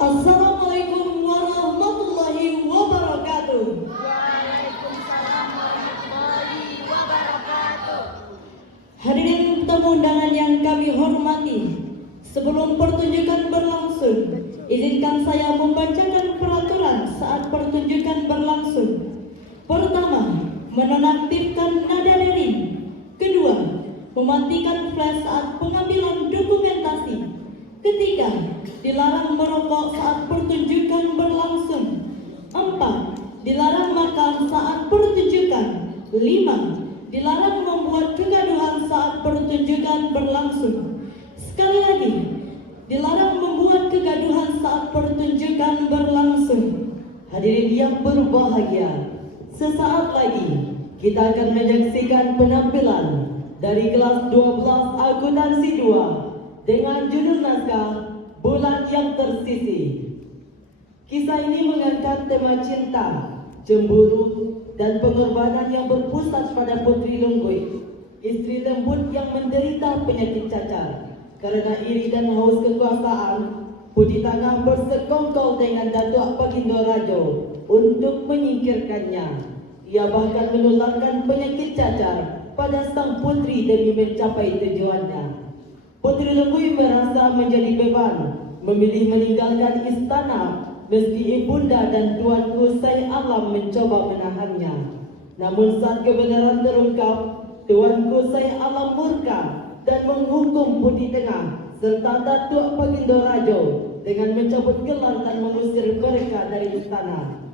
Assalamualaikum warahmatullahi wabarakatuh. Waalaikumsalam warahmatullahi wabarakatuh. Hadirin tamu undangan yang kami hormati, sebelum pertunjukan berlangsung, izinkan saya membacakan peraturan saat pertunjukan berlangsung. Pertama, menonaktifkan nada dering. Kedua, mematikan flash saat pengambilan dokumentasi. Ketiga, dilarang merokok saat pertunjukan berlangsung. 4. Dilarang makan saat pertunjukan. 5. Dilarang membuat kegaduhan saat pertunjukan berlangsung. Sekali lagi, dilarang membuat kegaduhan saat pertunjukan berlangsung. Hadirin yang berbahagia, sesaat lagi kita akan menyaksikan penampilan dari kelas 12 akuntansi 2 dengan judul naskah Bulan yang Tersisih. Kisah ini mengangkat tema cinta, cemburu, dan pengorbanan yang berpusat pada Putri Lunggui, istri lembut yang menderita penyakit cacar. Karena iri dan haus kekuasaan, Putih Tanah bersekongkol dengan Datuk Bagindo Rajo untuk menyingkirkannya. Ia bahkan menularkan penyakit cacar pada sang putri demi mencapai tujuannya. Putri Lunggui merasa menjadi beban, memilih meninggalkan istana meski ibunda dan tuanku Sai Alam mencoba menahannya. Namun saat kebenaran terungkap, tuanku Sai Alam murka dan menghukum Putih Tengah serta Datuk Bagindo Rajo dengan mencabut gelar dan mengusir mereka dari istana.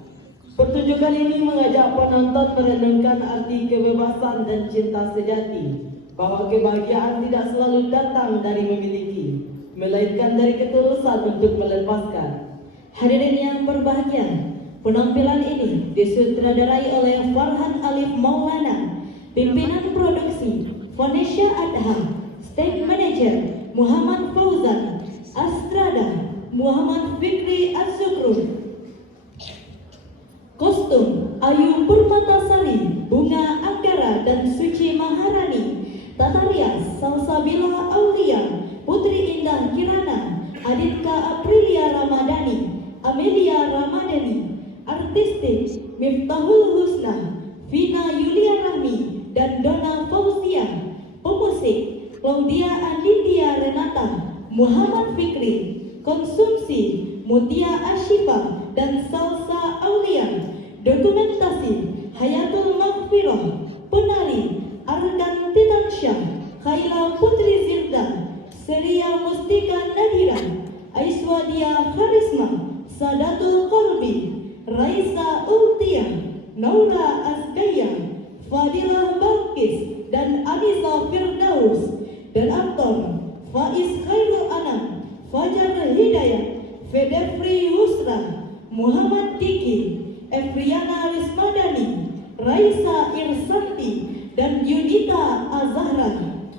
Pertunjukan ini mengajak penonton merenungkan arti kebebasan dan cinta sejati, bahwa kebahagiaan tidak selalu datang dari memiliki, melainkan dari ketulusan untuk melepaskan. Hadirin yang berbahagia, penampilan ini disutradarai oleh Farhan Alif Maulana, pimpinan produksi Vanesha Adha, stage manager Muhammad Fauzan, Astrada Muhammad Fikri Az-Zukrur, kostum Ayu Purmatasari, Bunga Anggara dan Suci Maharani, tata rias Salsabila Aulia, Putri Indah Kirana, Adinka Aprilia Ramadhani, Amelia Ramadhani, artistik Miftahul Husna, Vina Yulia Rahmi, dan Dona Fauzia, pemusik Claudia Aditya Renata, Muhammad Fikri, konsumsi Mutia Ashifa dan Salsa Aulia, dokumentasi Hayatul Maghfirah, penari Ardan Titansyah, Khaira Putri Zirda, Seria Mustika Nadira, Aiswadia Harisma, Sadatul Qalbi, Raisa Ultia, Naura Azgaya, Fadilah Balkis, dan Anissa Firdaus, dan aktor Faiz Khairul Anam, Fajar Hidayat, Fedefri Husra, Muhammad Diki, Efriana Rismadani, Raisa Irsanti, dan Yunita Azahra.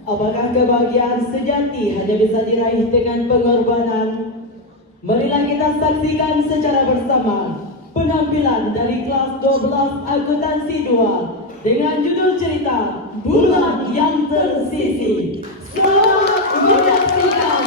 Apakah kebahagiaan sejati hanya bisa diraih dengan pengorbanan? Marilah kita saksikan secara bersama penampilan dari kelas 12 akuntansi 2 dengan judul cerita Bulan yang Tersisih. Selamat menyaksikan.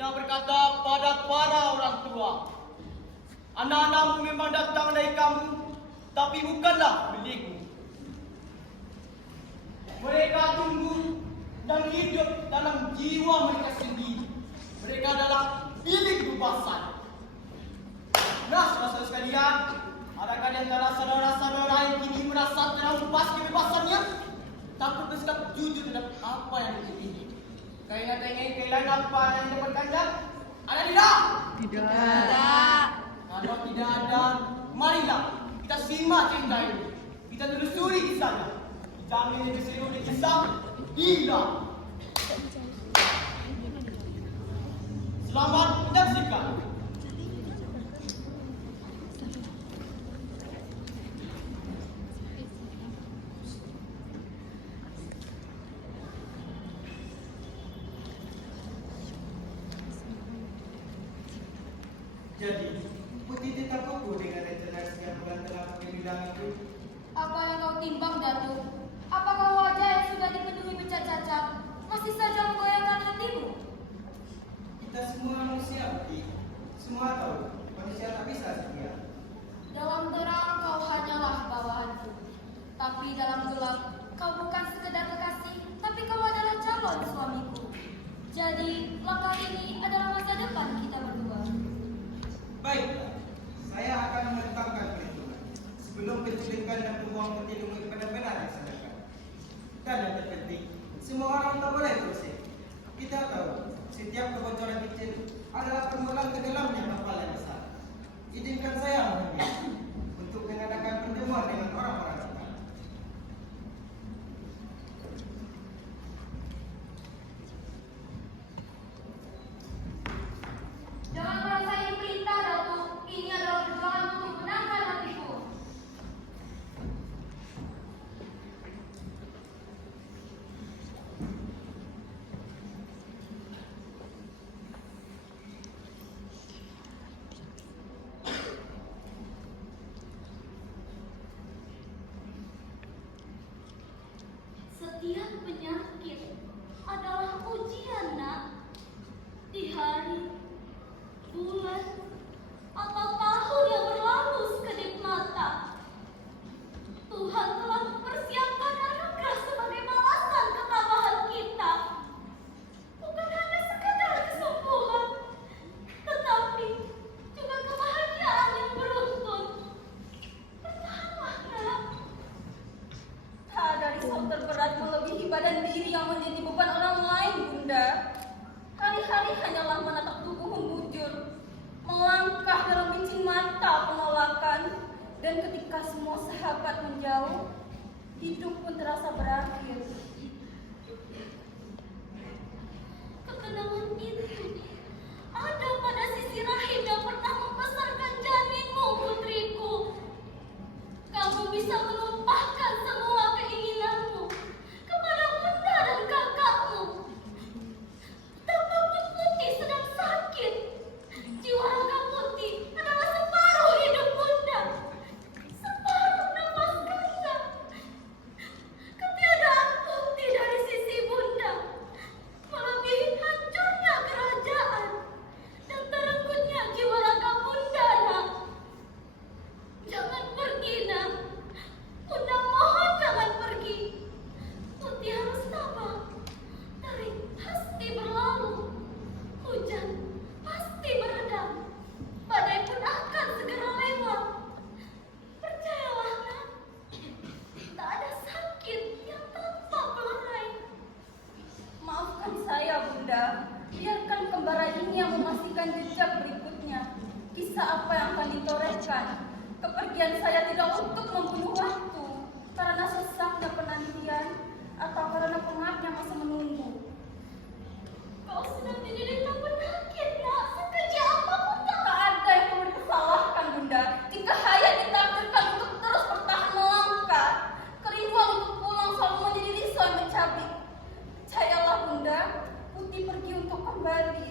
pernah berkata pada para orang tua, anak-anakmu memang datang dari kamu, tapi bukanlah milikmu. Mereka tumbuh dan hidup dalam jiwa mereka sendiri. Mereka adalah milik bebasan. Nah, saudara-saudara sekalian, adakah di antara saudara-saudara yang kini merasa telah lepas kebebasannya, takut bersikap jujur terhadap apa yang dipilih? Kalian ingin kehilangan apa yang didapatkan? Ada tidak? Tidak. Kalau tidak ada, marilah kita simak cerita ini. Kita telusuri di sana. Kita ambil keseluruhan kisah hilang. Selamat menyaksikan. Jadi, Putih tetap kokoh dengan rencana setiap bulan telah bidang itu. Apa yang kau timbang, Datuk? Apakah wajah yang sudah dipenuhi becat cacat masih saja menggoyangkan hatimu? Kita semua manusia, Putih. Semua tahu, manusia tak bisa setia. Dalam terang kau hanyalah bawahanku, tapi dalam gelap kau bukan sekedar kekasih, tapi kau adalah calon suamiku. Jadi langkah ini adalah masa depan kita berdua. Baiklah, saya akan menetapkan perhitungan sebelum penculikan dan pembuang peti lumut benar-benar dilaksanakan. Dan yang terpenting, semua orang tak boleh terusik. Kita tahu, setiap kebocoran kecil adalah permulaan tenggelamnya kapal yang besar. Izinkan saya mengambil untuk mengadakan pertemuan dengan orang-orang kita. Jangan merasa ini perintah, Datuk. Ini adalah perjuangan untuk menangkan hatiku. Setiap penyakit adalah ujian, nak. Di hari, bulan, atau tahun yang berlalu sekedip mata, Tuhan telah mempersiapkan anugerah sebagai balasan ketabahan kita. Bukan hanya sekedar kesembuhan, tetapi juga kebahagiaan yang beruntun. Bertahanlah, nak. Tak ada risau terberat melebihi badan diri yang menjadi beban orang lain, Bunda. Hari-hari hanyalah menatap tubuh membujur, melangkah dalam bicing mata penolakan, dan ketika semua sahabat menjauh, hidup pun terasa berakhir. Kekenangan itu ada pada sisi rahim yang pernah membesarkan janinmu, putriku. Kamu bisa menumpahkan semua keinginanmu kepada bunda dan kakakmu. Tampaknya Putih sedang sakit. Jiwa raga Putih adalah separuh hidup bunda, separuh nafas kanda. Ketiadaan Putih dari sisi bunda melebihi hancurnya kerajaan dan terenggutnya jiwa raga bunda, nak. Jangan pergi, nak. Bunda mohon jangan pergi. Putih harus sabar. Tarik pasti berlalu. Hujan pasti meredam. Badai pun akan segera lewat. Percayalah, nak. Tak ada sakit yang tanpa pelerai. Maafkan saya, Bunda. Biarkan kembara ini yang memastikan jejak berikutnya. Kisah apa yang akan ditorehkan. Kepergian saya tidak untuk membunuh waktu, karena sesaknya penantian, atau karena pengatnya masih menunggu. Kau sedang diderita penyakit, nak. Sekecil apapun tak ada yang perlu disalahkan, Bunda. Jika hayat ditakdirkan untuk terus bertahan melangkah, kerinduan untuk pulang selalu menjadi risau yang mencabik. Percayalah, Bunda, Putih pergi untuk kembali.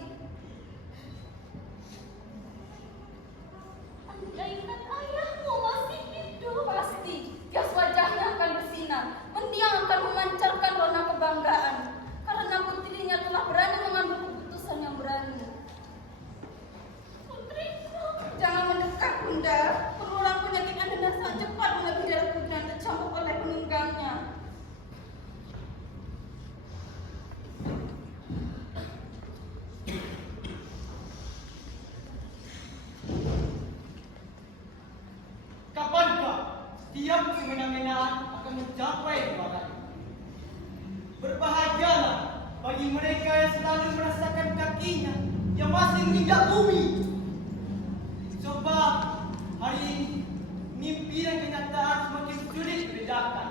Andaikan ayahmu masih hidup, pasti gas wajahnya akan bersinar, mendiang akan memancarkan warna kebanggaan, karena putrinya telah berani mengambil keputusan yang berani. mencapai kepadanya. Berbahagialah bagi mereka yang selalu merasakan kakinya yang masih menginjak bumi. Sebab hari ini mimpi dan kenyataan semakin sulit dibedakan.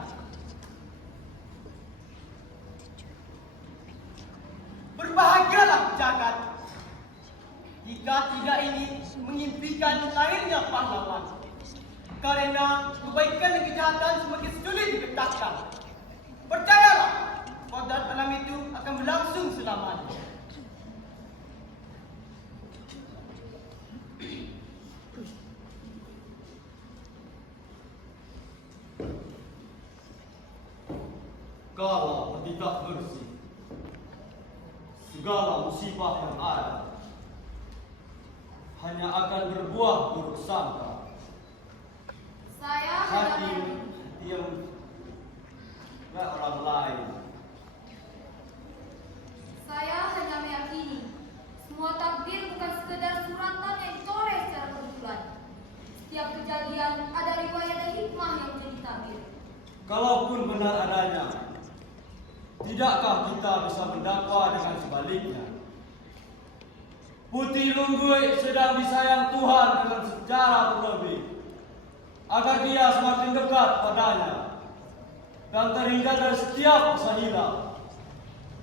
Berbahagialah jagat jika tidak ingin mengimpikan lahirnya pahlawan. Karena kebaikan dan kejahatan semakin sulit dipecahkan. Percayalah, kodrat alam itu akan berlangsung selamanya. Kalau tidak bersih, segala musibah yang ada hanya akan berbuah buruk sangka. Saya Hati yang tidak orang lain. Saya hanya meyakini semua takdir bukan sekedar suratan yang ditoreh secara kebetulan. Setiap kejadian ada riwayat dan hikmah yang menjadi takdir. Kalaupun benar adanya, tidakkah kita bisa mendakwa dengan sebaliknya? Putih Lunggui sedang disayang Tuhan dengan secara berlebih, agar dia semakin dekat padanya dan terhindar dari setiap kesahilan.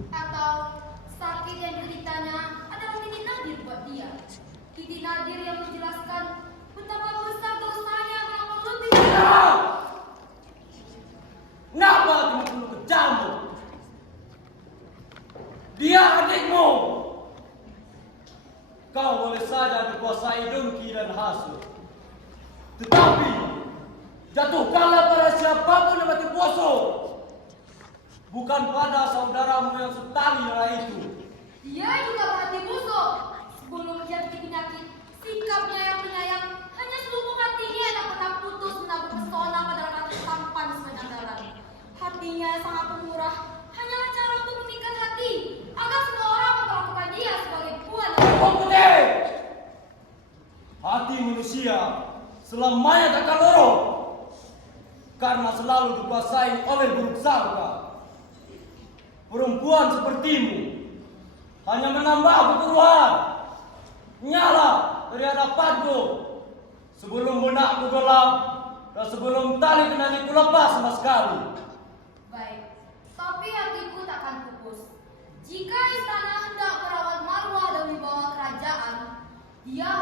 Atau sakit yang deritanya adalah Titi Nadir buat dia. Titi Nadir yang menjelaskan betapa besar dosanya yang melebihi. Kenapa kamu perlu kecampur? Dia adikmu. Kau boleh saja dikuasai dengki dan hasut, tetapi jatuhkanlah pada siapapun yang mati kuasa, bukan pada saudaramu yang setangnya itu. Dia juga berhati busuk. Sebelum menjadi penyakit, sikapnya yang penyayang hanya seluruh hatinya yang tak pernah putus menabur pesona pada lelaki tampan sepanjang jalan. Hatinya yang sangat pemurah, hanyalah cara untuk memikat hati agar semua orang memperlakukan dia sebagai puan. Putih, hati manusia selamanya takkan lorong karena selalu dikuasai oleh buruk sangka. Perempuan sepertimu hanya menambah kekeruhan. Nyala dari hadapanku sebelum benakku gelap dan sebelum tali kenaliku lepas sama sekali. Baik, tapi hatiku takkan pupus. Jika istana hendak merawat marwah dan wibawa kerajaan, dia